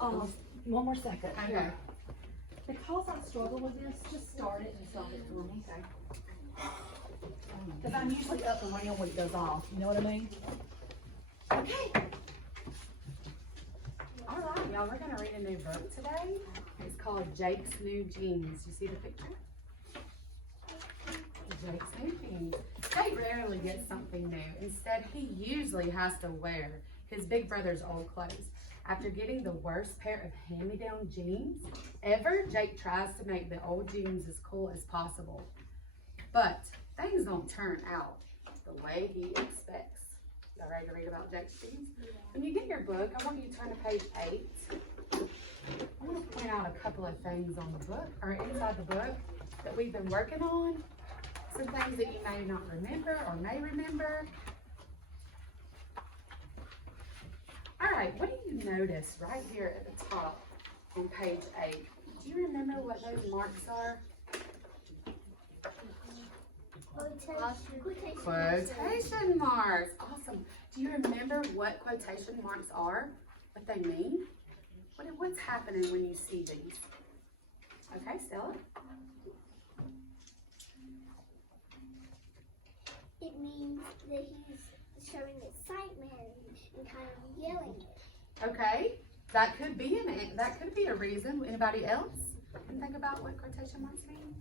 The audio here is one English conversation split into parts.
One more second. Okay. Here. Because I struggle with this, just start it and stop it for me. Okay. Because I'm usually up around when it goes off. You know what I mean? Okay. All right, y'all, we're going to read a new book today. It's called Jake's New Jeans. You see the picture? Jake's New Jeans. Jake rarely gets something new. Instead, he usually has to wear his big brother's old clothes. After getting the worst pair of hand-me-down jeans ever, Jake tries to make the old jeans as cool as possible. But things don't turn out the way he expects. Y'all ready to read about Jake's jeans? When you get your book, I want you to turn to page 8. I want to point out a couple of things on the book, or inside the book, that we've been working on. Some things that you may not remember or may remember. All right, what do you notice right here at the top on page 8? Do you remember what those marks are? Quotation marks. Awesome. Do you remember what quotation marks are? What they mean? What's happening when you see these? Okay, Stella? It means that he's showing excitement and kind of yelling. Okay, that could be a reason. Anybody else can think about what quotation marks mean?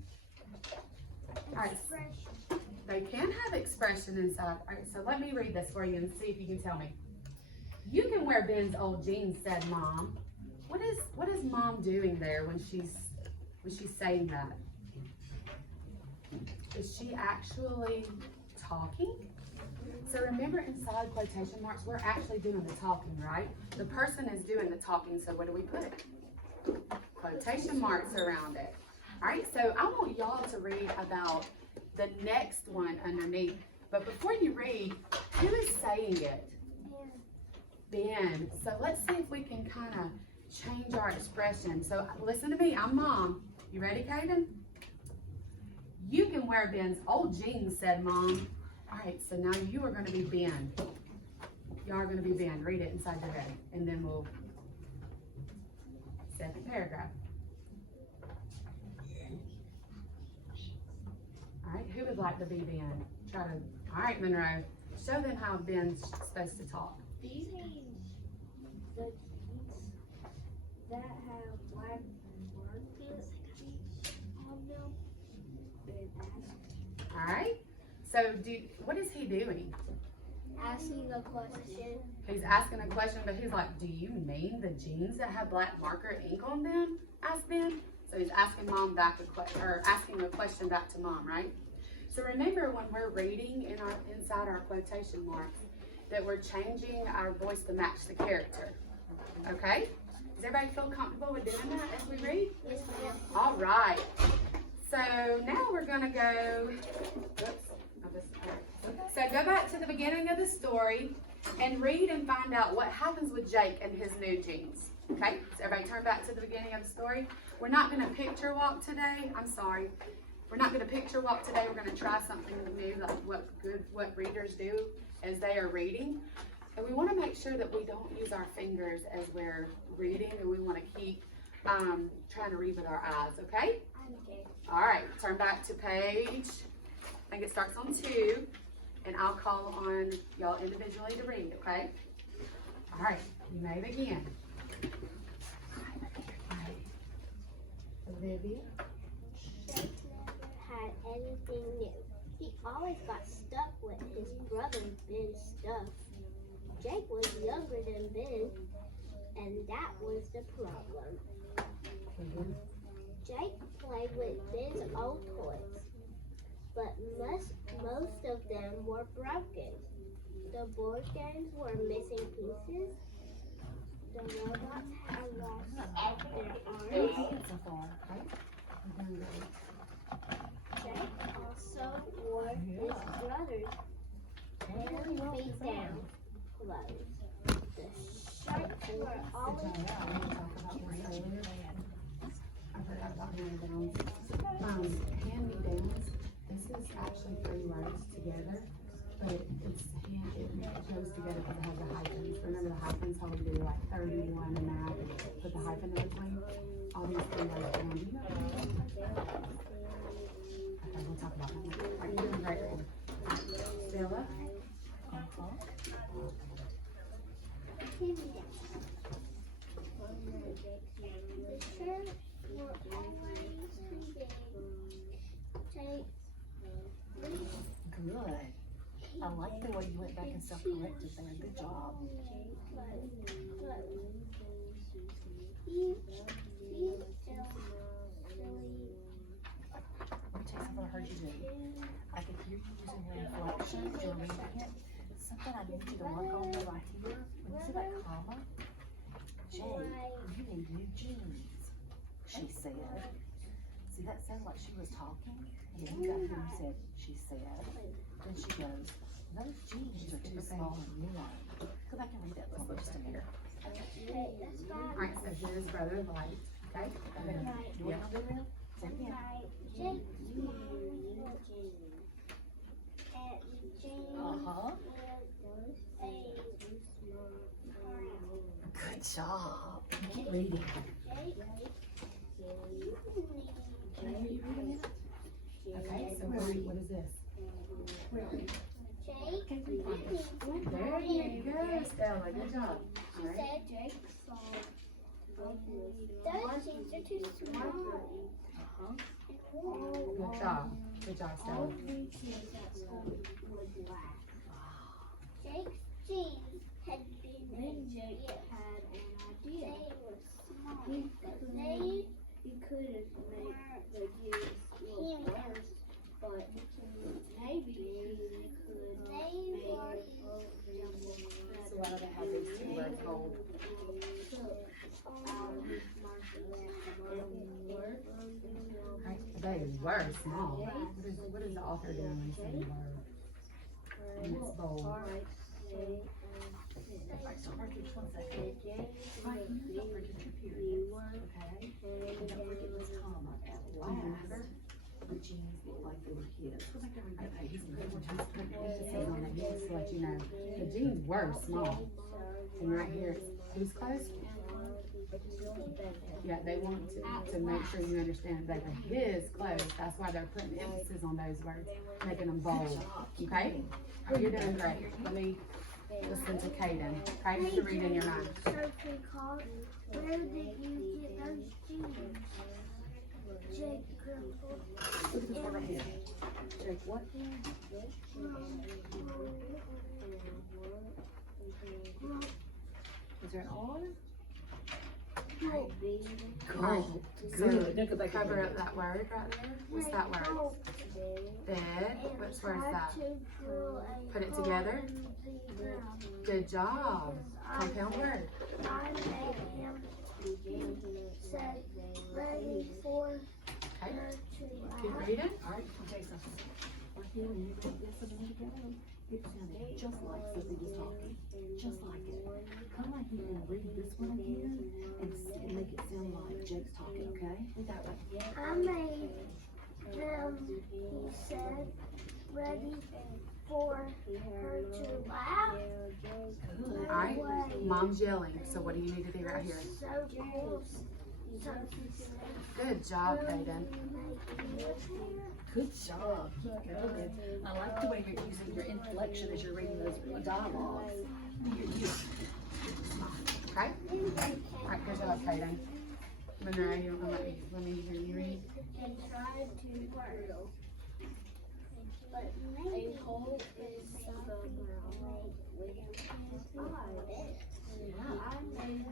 All right. Expression. They can have expression inside. All right, so let me read this for you and see if you can tell me. You can wear Ben's old jeans, said Mom. What is Mom doing there when she's saying that? Is she actually talking? So remember, inside quotation marks, we're actually doing the talking, right? The person is doing the talking, so what do we put? Quotation marks around it. All right, so I want y'all to read about the next one underneath. But before you read, who is saying it? Ben. So let's see if we can kind of change our expression. So listen to me, I'm Mom. You ready, Kaden? You can wear Ben's old jeans, said Mom. All right, so now you are going to be Ben. You are going to be Ben. Read it inside your head, and then we'll second paragraph. All right, who would like to be Ben? All right, Monroe. Show them how Ben's supposed to talk. These mean the jeans that have black markers on them. All right. So what is he doing? Asking a question. He's asking a question, but he's like, do you mean the jeans that have black marker ink on them? Asked Ben. So he's asking Mom back asking a question back to Mom, right? So remember, when we're reading inside our quotation marks, that we're changing our voice to match the character. Okay? Does everybody feel comfortable with doing that as we read? Yes, ma'am. All right. So now we're gonna go. So go back to the beginning of the story and read and find out what happens with Jake and his new jeans. Okay? So everybody turn back to the beginning of the story. We're not going to picture walk today. I'm sorry. We're not going to picture walk today. We're going to try something new, like what readers do as they are reading. And we want to make sure that we don't use our fingers as we're reading, and we want to keep trying to read with our eyes, okay? Okay. All right, turn back to page, I think it starts on 2, and I'll call on y'all individually to read, okay? All right, you may begin. Olivia? Jake never had anything new. He always got stuck with his brother Ben's stuff. Jake was younger than Ben, and that was the problem. Jake played with Ben's old toys, but most of them were broken. The board games were missing pieces. The robots had lost their arms. Jake also wore his brother's hand-me-down clothes. The shirts were always Hand-me-downs. This is actually 3 words together, but it goes together because it has the hyphens. Remember the hyphens, how we do like 31 and that, put the writing those down. Do you know what you're doing? Okay, we'll talk about that later. All right, you're doing great, Raven. Stella? The shirts were always too big. Take Good. I like the way you went back and self-corrected there. Good job. Let me tell you something I heard you do. I could hear you using your inflection, your reading it. Something I need you to work on right here. When you see that comma, Jay, you need new jeans, she said. See, that sounds like she was talking. And then you got here and said, she said. Then she goes, those jeans are too small and narrow. Go back and read that for just a minute. Alright, so here's Brother Light, okay? You want to do that? Say it again. Uh-huh. Good job. Keep reading. Can I hear you reading it? Okay, so what is this? There you go, Stella. Good job. She said Jake saw those jeans are too small. Good job. Good job, Stella. All three kids at school would laugh. Jake's jeans had been then Jake had an idea. They were small. He could have made the jeans look worse, but maybe he could make them look better. So why do they have these two legs hold? They were small. What is the author doing when saying were? And it's bold. Alright, so right here, just 1 second. Right here, don't forget your period, okay? And don't forget this comma. At last, the jeans look like they were kids. Go back and read that page. Just to let you know, the jeans were small. And right here, who's close? Yeah, they want to make sure you understand that they're his clothes. That's why they're putting emphasis on those words, making them bold. Okay? You're doing great. Let me listen to Kaden. Okay, to read in your mind. Sophie called. Where did you get those jeans? Jake grumbled. Look at this one right here. Jake, what? Is there an R? Alright, Good. Now go so back cover and up that word right there. What's that word? Bed. Which word is that? Put it together. Good job. Compound word. I made him said ready for Okay. her to Keep laugh. reading. Alright, Jason. Right here, when you read this and then together, it sounded just like Sophie was talking. Just like it. Come right here and read this one again and make it sound like Jake's talking, okay? Read that way. I made them, he said, ready for her to laugh. Good. Alright. Mom's yelling. So what do you need to do right here? So cool. Sophie said, Good job, Kaden. Good job. Keep going. I like the way you're using your inflection as you're reading those dialogues. Okay? Alright, good job, Kaden. Monroe, you want to let me hear you read? and tried to whirl. But maybe a hole is something with his eyes. I made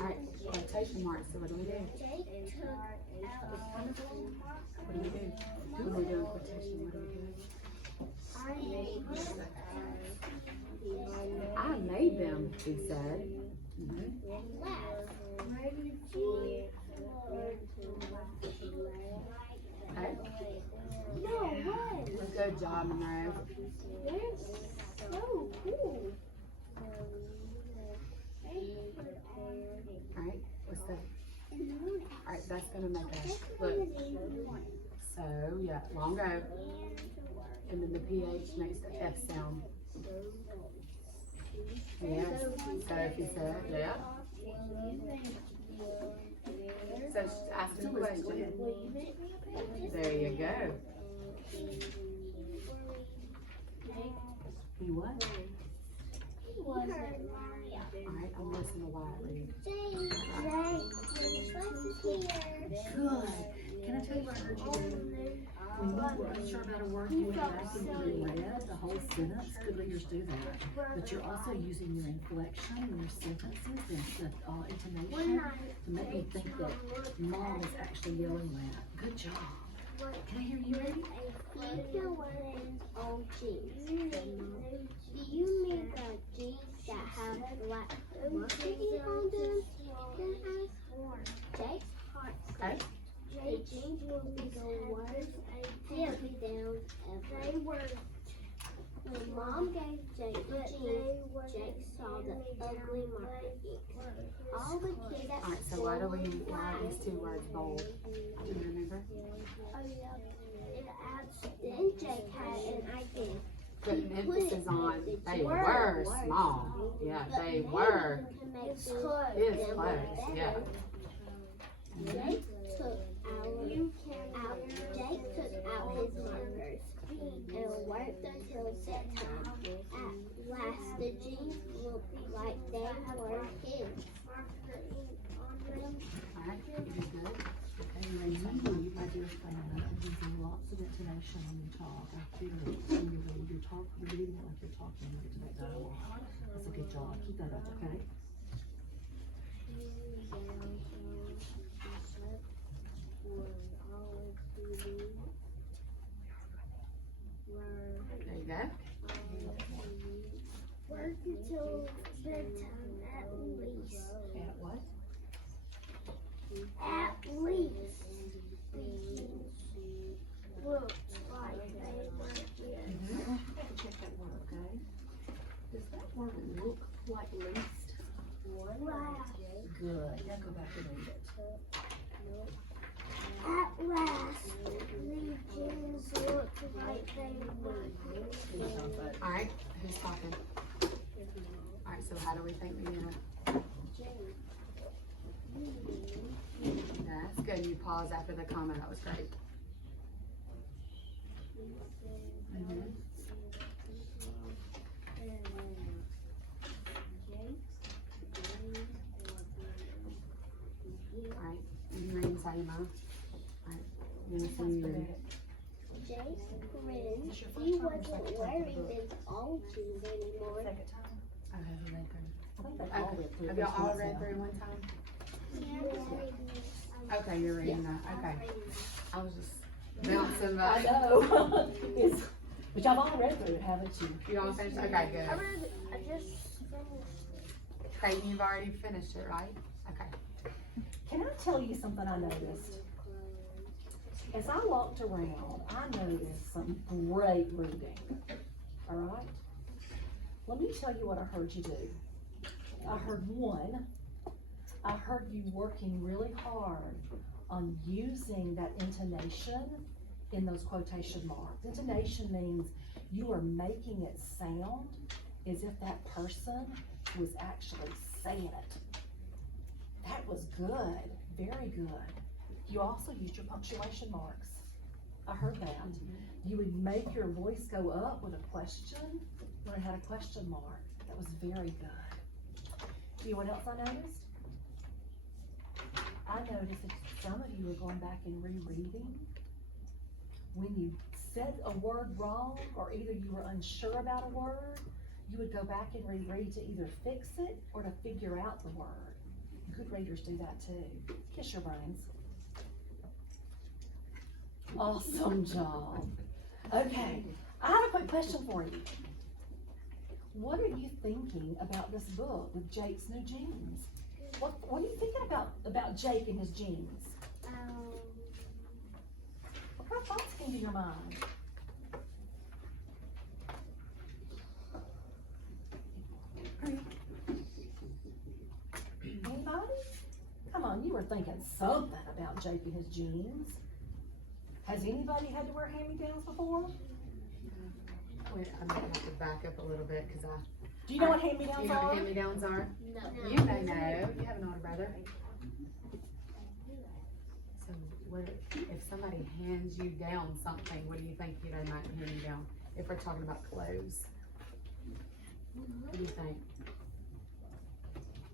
Alright, quotation marks. So what do we do? Jake took out What do we do? When we're doing quotation, what do we do? I made them, he said. ready for Okay. No way! Good job, Monroe. They're so cool. Alright, what's that? Alright, that's gonna make us look. So, yeah, long O. And then the PH makes the F sound. Yes, Sophie said, yeah. So she's asking a question. There you go. He what? Alright, I'm listening to Wyatt read. Good. Can I tell you what I heard you do? When you were unsure about a word, you went back and you read the whole sentence. Good leaders do that. But you're also using your inflection in your sentences and the intonation to make me think that mom is actually yelling that. Good job. Can I hear you ready? Old jeans. Do you mean the jeans that have black markings on them? Jake's heart Okay. Jake's jeans will be the worst hand-me-downs ever. They were. When Mom gave Jake the jeans, Jake saw the ugly markings. All the kids at Alright, so why do we write these two words bold? Do you remember? Then Jake had an idea. Put an emphasis on they were small. Yeah, they were. It's close, yeah. Jake took out his markers and worked until set time. At last, the jeans looked like they were his. Alright, you did good. Okay, you ready? You might be explaining that. It uses lots of intonation when you talk. I feel it when you read. You're reading it like you're talking. You get to that dialogue. That's a good job. Keep that up, okay? There you go. Work until bedtime at least. At what? At least. Looked like they were here. You have to check that word, okay? Does that word look like least? Last. Good. Now go back and read it. At last, the jeans looked like they were here. Alright, who's talking? Alright, so how do we think we did? That's good. You pause after the comment. That was great. Alright, you read inside your mouth. Alright, you listen, you read. Jace grinned. He wasn't wearing his old jeans anymore. Second time? I haven't read through. I think they all read through Have this y'all all once read now. through one time? Okay, you're reading that. Okay. I was just bouncing I back. know. But y'all all read through it, haven't you? You all finished? Okay, good. I just finished. Creighton, you've already finished it, right? Okay. Can I tell you something I noticed? As I walked around, I noticed some great reading. All right? Let me tell you what I heard you do. I heard one, I heard you working really hard on using that intonation in those quotation marks. Intonation means you are making it sound as if that person was actually saying it. That was good, very good. You also used your punctuation marks. I heard that. You would make your voice go up with a question when it had a question mark. That was very good. You know what else I noticed? I noticed that some of you were going back and rereading. When you said a word wrong, or either you were unsure about a word, you would go back and reread to either fix it or to figure out the word. Good readers do that too. Kiss your brains. Awesome job. Okay, I have a quick question for you. What are you thinking about this book with Jake's new jeans? What are you thinking about Jake and his jeans? What kind of thoughts came to your mind? Anybody? Come on, you were thinking something about Jake and his jeans. Has anybody had to wear hand-me-downs before? Wait, I'm gonna have to back up a little bit because Do you know what do hand-me-downs you know what are? hand-me-downs are? No. You may know. You have an brother. So what if somebody hands you down something, what do you think they might hand you down? If we're talking about clothes. What do you think?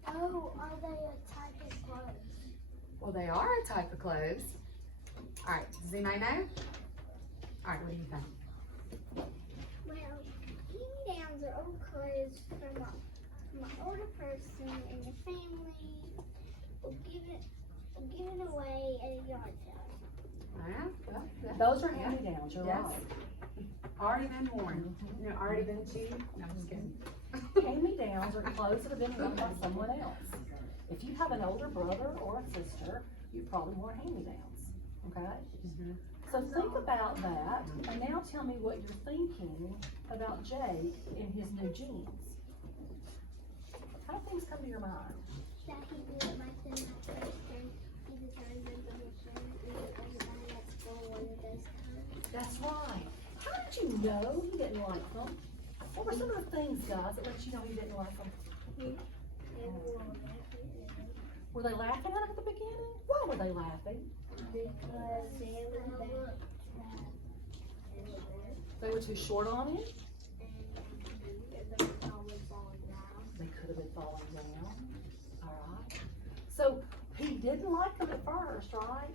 Oh, are they a type of clothes? Well, they are a type of clothes. All right, does anybody know? All right, what do you think? Well, hand-me-downs are old clothes from an older person in the family or given away at a yard sale. Yeah, well, yeah. Those are hand-me-downs, you're Yes. right. Already been worn. You know, already been cheap. No, I'm just kidding. Hand-me-downs are clothes that have been worn by someone else. If you have an older brother or a sister, you probably wore hand-me-downs, okay? Mhm. So think about that, and now tell me what you're thinking about Jake and his new jeans. How do things come to your mind? That he didn't like them at first, and he returned them to his friends, and everybody at school wanted those kinds. That's right. How did you know he didn't like them? What were some of the things, guys, that let you know he didn't like them? Were they laughing at him at the beginning? Why were they laughing? Because they were bad. They were too short on him? And they were always falling down. They could have been falling down. Alright. So he didn't like them at first, right?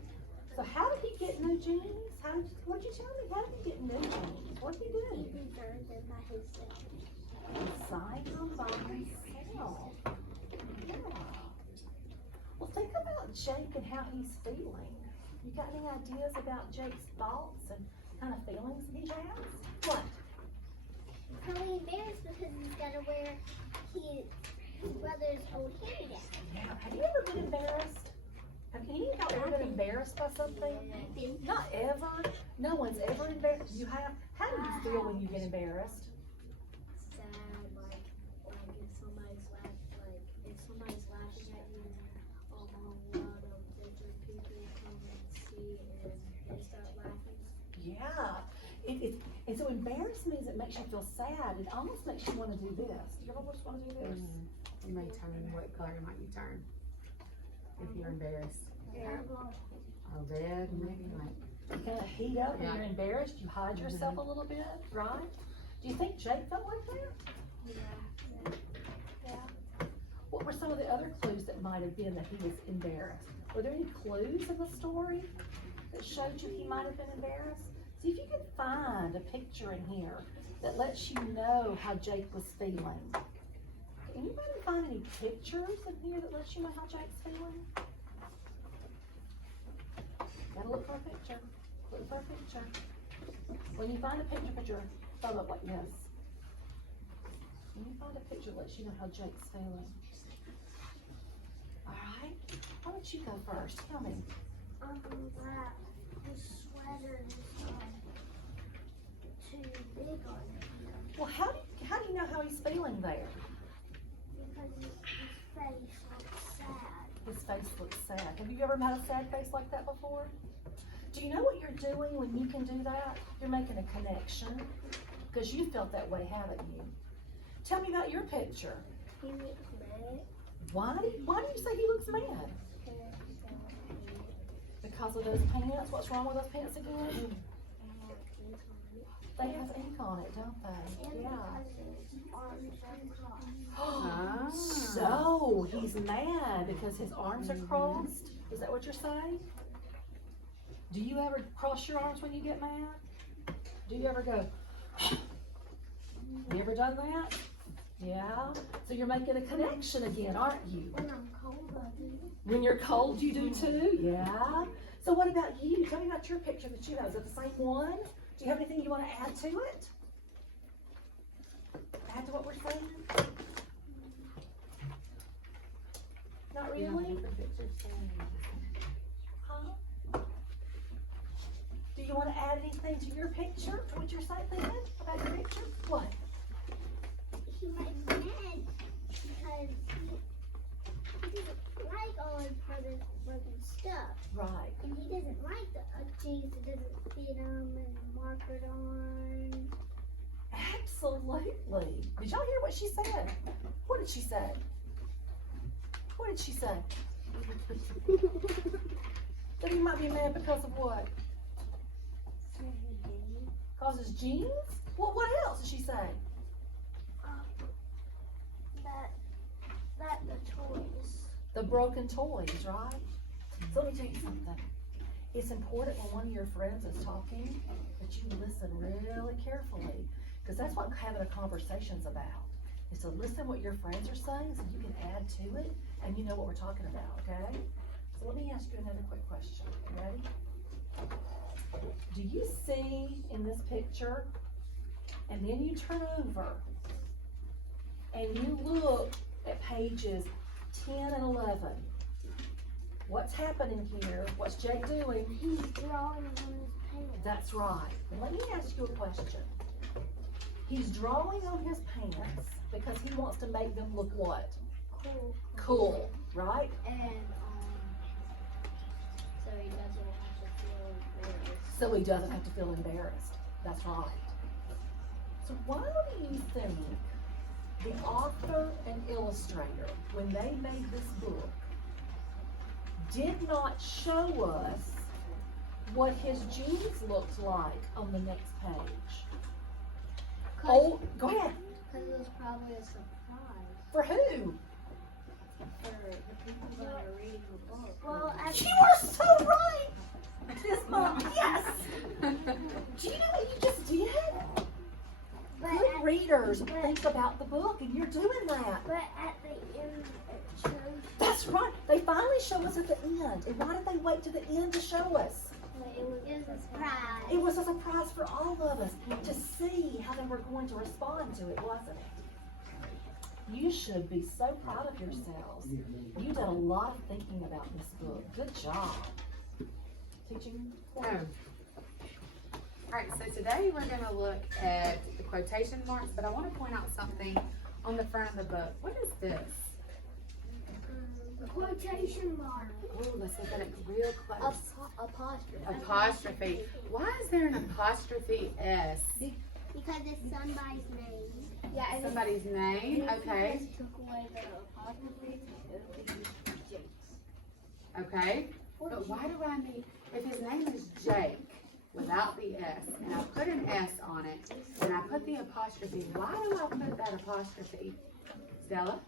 So how did he get new jeans? What'd you tell me? How did he get new jeans? What'd he He do? deserved them by himself. He signed them by himself. Yeah. Well, think about Jake and how he's feeling. You got any ideas about Jake's thoughts and kind of feelings he has? What? Probably embarrassed because he's gotta wear his brother's old hand-me-down. Yeah. Have you ever been embarrassed? Have any of y'all ever been embarrassed by something? Not ever. No one's ever embarrassed. You have. How do you feel when you get embarrassed? Sad, like if somebody's laughing at you, a lot of different people come and see and they start laughing. Yeah. And so embarrassed means it makes you feel sad. It almost makes you want to do this. Do you ever just want to do this? You may turn, what color might you turn? If you're embarrassed. Yeah. A red, maybe like. You kind of heat up when Yeah. you're embarrassed. You hide yourself a little bit, right? Do you think Jake felt like that? What were some of the other clues that might have been that he was embarrassed? Were there any clues in the story that showed you he might have been embarrassed? See if you can find a picture in here that lets you know how Jake was feeling. Can anybody find any pictures in here that lets you know how Jake's feeling? Gotta look for a picture. Look for a picture. When you find a picture, put your thumb up like this. When you find a picture that lets you know how Jake's feeling. Alright, why don't you go first? Tell me. That his sweater is too big on him Well, how do you know how he's feeling there? because his face looks sad. His face looks sad. Have you ever had a sad face like that before? Do you know what you're doing when you can do that? You're making a connection. Because you felt that way, haven't you? Tell me about your picture. He looks mad. Why do you say he looks mad? Because of those pants? What's wrong with those pants again? They have ink on it, don't they? Yeah. Ah. So he's mad because his arms are crossed? Is that what you're saying? Do you ever cross your arms when you get mad? Do you ever go? You ever done that? Yeah. So you're making a connection again, aren't you? When I'm cold, I do. When you're cold, you do too? Yeah. So what about you? Tell me about your picture that you have. Is it the same one? Do you have anything you want to add to it? Add to what we're saying? Not really? Huh? Do you want to add anything to your picture? To what you're saying, about your picture? What? He might be mad because he doesn't like all his brother's stuff. Right. And he doesn't like the jeans that doesn't fit him and markered on. Absolutely. Did y'all hear what she said? What did she say? What did she say? Then he might be mad because of what? Cause his jeans? What else did she say? That the toys. The broken toys, right? So let me tell you something. It's important when one of your friends is talking that you listen really carefully, because that's what having a conversation's about. Is to listen what your friends are saying so you can add to it and you know what we're talking about, okay? So let me ask you another quick question. You ready? Do you see in this picture, and then you turn over and you look at pages 10 and 11. What's happening here? What's Jake doing? He's drawing on his pants. That's right. And let me ask you a question. He's drawing on his pants because he wants to make them look what? Cool. Cool, right? And so he doesn't have to feel embarrassed. So he doesn't have to feel embarrassed. That's right. So why do you think the author and illustrator, when they made this book, did not show us what his jeans looked like on the next page? Oh, go ahead. Because it was probably a surprise For who? for the people that are reading the book. Well, You are so right! This mom, yes! Do you know what you just did? Good readers think about the book, and you're doing that. But at the end, it shows. That's right. They finally show us at the end. And why did they wait to the end to show us? It was a surprise. It was a surprise for all of us to see how they were going to respond to it, wasn't it? You should be so proud of yourselves. You did a lot of thinking about this book. Good job. Teaching? Oh. Alright, so today we're going to look at the quotation marks, but I want to point out something on the front of the book. What is this? Quotation mark. Oh, let's look at it real close. Apostrophe. Apostrophe. Why is there an apostrophe S? Because it's somebody's name. Yeah, and Somebody's name? Okay. If took away the apostrophe, it would be Jake's. Okay. But why do I need, if his name is Jake without the S, and I put an S on it, and I put the apostrophe, why do I put that apostrophe? Stella?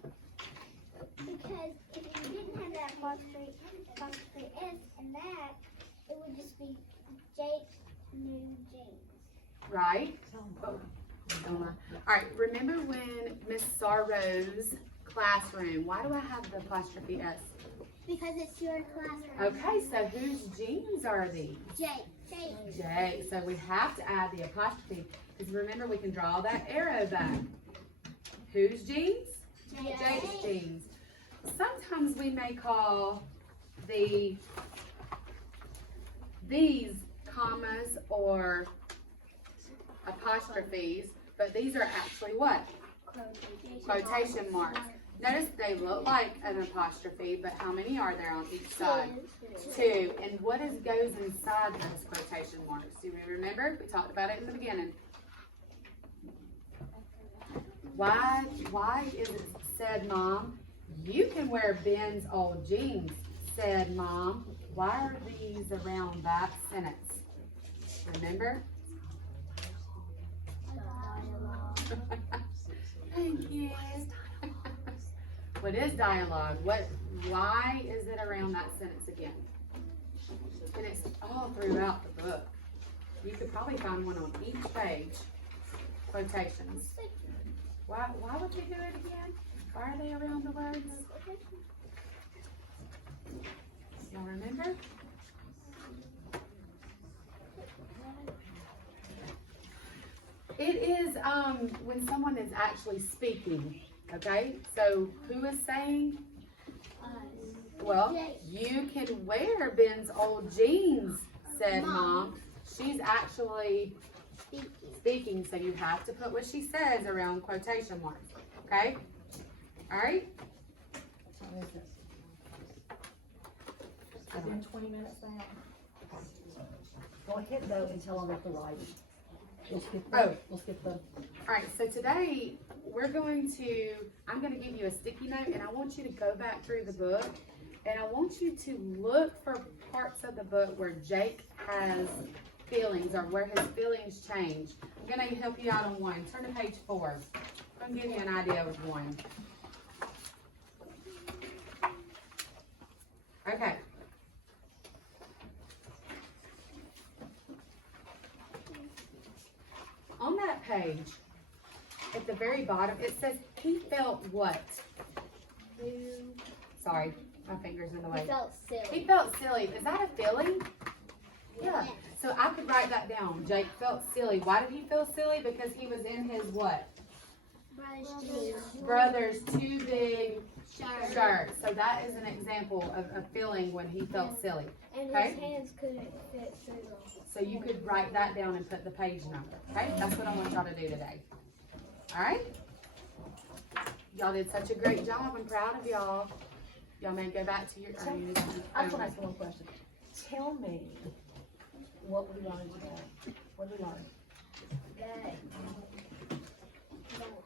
Because if you didn't have that apostrophe S and that, it would just be Jake New James. Right? Alright, remember when Miss Sorrow's classroom, why do I have the apostrophe S? Because it's your classroom. Okay, so whose jeans are these? Jake. Jake. So we have to add the apostrophe, because remember we can draw that arrow back. Whose jeans? Jake's jeans. Sometimes we may call these commas or apostrophes, but these are actually what? Quotation marks. Notice they look like an apostrophe, but how many are there on each side? Two. And what goes inside those quotation marks? Do we remember? We talked about it in the beginning. Why is it said, Mom? You can wear Ben's old jeans, said Mom. Why are these around that sentence? Remember? Thank you. What is dialogue? Why is it around that sentence again? And it's all throughout the book. You could probably find one on each page. Quotations. Why would you do it again? Why are they around the words? Y'all remember? It is when someone is actually speaking. Okay, so who is saying? Well, you can wear Ben's old jeans, said Mom. She's actually speaking, so you have to put what she says around quotation marks. Okay? All right? It's been 20 minutes now. Go ahead though and tell them what to write. We'll skip the. All right, so today I'm going to give you a sticky note, and I want you to go back through the book And I want you to look for parts of the book where Jake has feelings or where his feelings change. I'm going to help you out on one. Turn to page 4. I'm going to give you an idea of one. Okay. On that page, at the very bottom, it says he felt what? Sorry, my finger's in the way. He felt He silly. felt silly. Is that a feeling? Yeah. So I could write that down. Jake felt silly. Why did he feel silly? Because he was in his what? Brother's too big shirt. So that is an example of a feeling when he felt silly. And Okay. his hands couldn't fit through them. So you could write that down and put the page number. Okay? That's what I want y'all to do today. All right? Y'all did such a great job. I'm proud of y'all. Y'all may go back to your. I just want to ask one question. Tell me what we learned today. What did we learn? That you don't have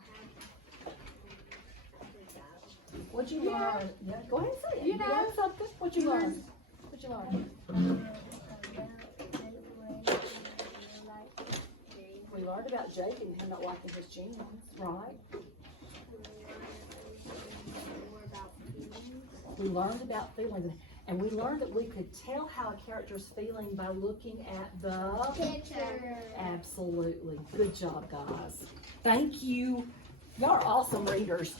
What'd you learn? Yeah, go ahead and say it. You know. learned something? What'd you learn? What'd you learn? We learned about Jake and him not liking his jeans, right? We learned about feelings, and we learned that we could tell how a character's feeling by looking at the picture. Absolutely. Good job, guys. Thank you. Y'all are awesome readers.